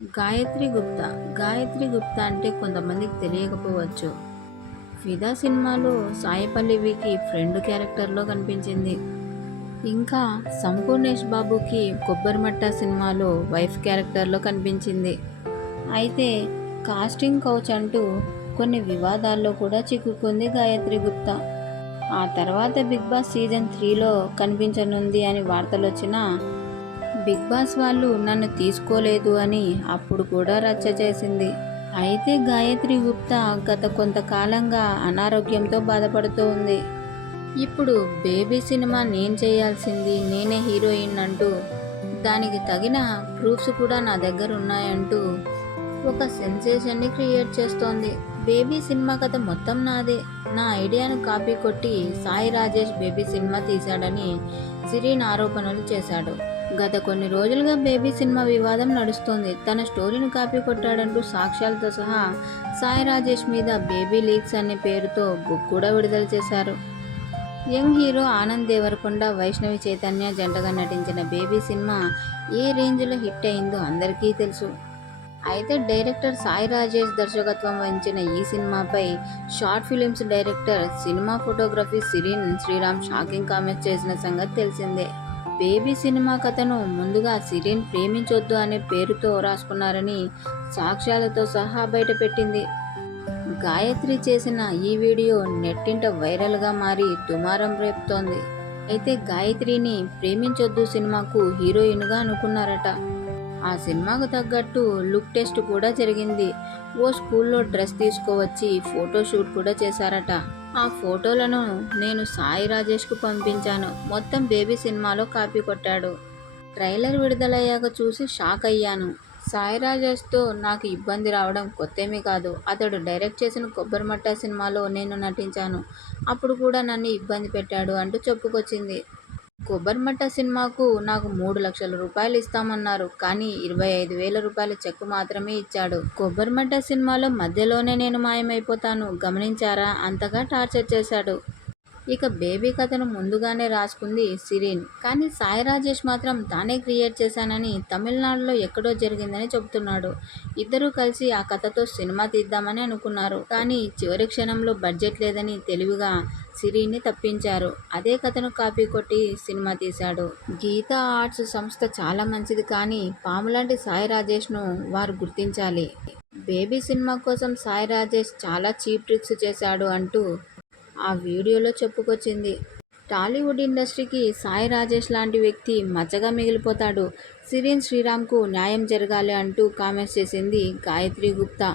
గాయత్రి గుప్తా. గాయత్రి గుప్తా అంటే కొంతమందికి తెలియకపోవచ్చు. ఫిదా సినిమాలో సాయి పల్లవికి ఫ్రెండ్ క్యారెక్టర్లో కనిపించింది. ఇంకా సంపూర్ణేష్ బాబుకి కొబ్బరిమట్ట సినిమాలో వైఫ్ క్యారెక్టర్లో కనిపించింది. అయితే కాస్టింగ్ కౌచ్ అంటూ కొన్ని వివాదాల్లో కూడా చిక్కుకుంది గాయత్రి గుప్తా. ఆ తర్వాత బిగ్ బాస్ సీజన్ 3లో కనిపించనుంది అని వార్తలు వచ్చినా బిగ్ బాస్ వాళ్ళు నన్ను తీసుకోలేదు అని అప్పుడు కూడా రచ్చ చేసింది. అయితే గాయత్రి గుప్తా గత కొంతకాలంగా అనారోగ్యంతో బాధపడుతూ ఉంది. ఇప్పుడు బేబీ సినిమా నేను చేయాల్సింది, నేనే హీరోయిన్ అంటూ దానికి తగిన ప్రూఫ్స్ కూడా నా దగ్గర ఉన్నాయంటూ ఒక సెన్సేషన్ని క్రియేట్ చేస్తోంది. బేబీ సినిమా కథ మొత్తం నాదే, నా ఐడియాను కాపీ కొట్టి సాయి రాజేష్ బేబీ సినిమా తీశాడని సిరీన్ ఆరోపణలు చేశాడు. గత కొన్ని రోజులుగా బేబీ సినిమా వివాదం నడుస్తోంది. తన స్టోరీని కాపీ కొట్టాడంటూ సాక్ష్యాలతో సహా సాయి రాజేష్ మీద బేబీ లీక్స్ అనే పేరుతో బుక్ కూడా విడుదల చేశారు. యంగ్ హీరో ఆనంద్ దేవరకొండ, వైష్ణవి చైతన్య జంటగా నటించిన బేబీ సినిమా ఏ రేంజ్లో హిట్ అయిందో అందరికీ తెలుసు. అయితే డైరెక్టర్ సాయి రాజేష్ దర్శకత్వం వహించిన ఈ సినిమాపై short films director, cinema photography సిరీన్ శ్రీరామ్ షాకింగ్ కామెంట్స్ చేసిన సంగతి తెలిసిందే. బేబీ సినిమా కథను ముందుగా సిరీన్ ప్రేమించొద్దు అనే పేరుతో రాసుకున్నారని సాక్ష్యాలతో సహా బయటపెట్టింది. గాయత్రి చేసిన ఈ వీడియో నెట్టింట వైరల్గా మారి దుమారం రేపుతోంది. అయితే గాయత్రిని ప్రేమించొద్దు సినిమాకు హీరోయిన్గా అనుకున్నారట. ఆ సినిమాకు తగ్గట్టు లుక్ టెస్ట్ కూడా జరిగింది. ఓ స్కూల్లో డ్రెస్ తీసుకువచ్చి ఫోటోషూట్ కూడా చేశారట. ఆ ఫోటోలను నేను సాయి రాజేష్కు పంపించాను. మొత్తం బేబీ సినిమాలో కాపీ కొట్టాడు. ట్రైలర్ విడుదలయ్యాక చూసి షాక్ అయ్యాను. సాయి రాజేష్తో నాకు ఇబ్బంది రావడం కొత్తేమీ కాదు. అతడు డైరెక్ట్ చేసిన కొబ్బరిమట్ట సినిమాలో నేను నటించాను. అప్పుడు కూడా నన్ను ఇబ్బంది పెట్టాడు అంటూ చెప్పుకొచ్చింది. కొబ్బరిమట్ట సినిమాకు నాకు 3 లక్షల రూపాయలు ఇస్తామన్నారు. కానీ 25,000 రూపాయల చెక్కు మాత్రమే ఇచ్చాడు. కొబ్బరిమట్ట సినిమాలో మధ్యలోనే నేను మాయమైపోతాను, గమనించారా, అంతగా టార్చర్ చేశాడు. ఇక బేబీ కథను ముందుగానే రాసుకుంది సిరీన్. కానీ సాయి రాజేష్ మాత్రం తానే క్రియేట్ చేశానని, తమిళనాడులో ఎక్కడో జరిగిందని చెబుతున్నాడు. ఇద్దరూ కలిసి ఆ కథతో సినిమా తీద్దామని అనుకున్నారు. కానీ చివరి క్షణంలో బడ్జెట్ లేదని తెలివిగా సిరీన్ని తప్పించారు. అదే కథను కాపీ కొట్టి సినిమా తీశాడు. గీతా ఆర్ట్స్ సంస్థ చాలా మంచిది, కానీ పాములాంటి సాయి రాజేష్ను వారు గుర్తించాలి. బేబీ సినిమా కోసం సాయి రాజేష్ చాలా చీప్ ట్రిక్స్ చేశాడు అంటూ ఆ వీడియోలో చెప్పుకొచ్చింది. టాలీవుడ్ ఇండస్ట్రీకి సాయి రాజేష్ లాంటి వ్యక్తి మచ్చగా మిగిలిపోతాడు. సిరీన్ శ్రీరామ్కు న్యాయం జరగాలి అంటూ కామెంట్స్ చేసింది గాయత్రి గుప్తా.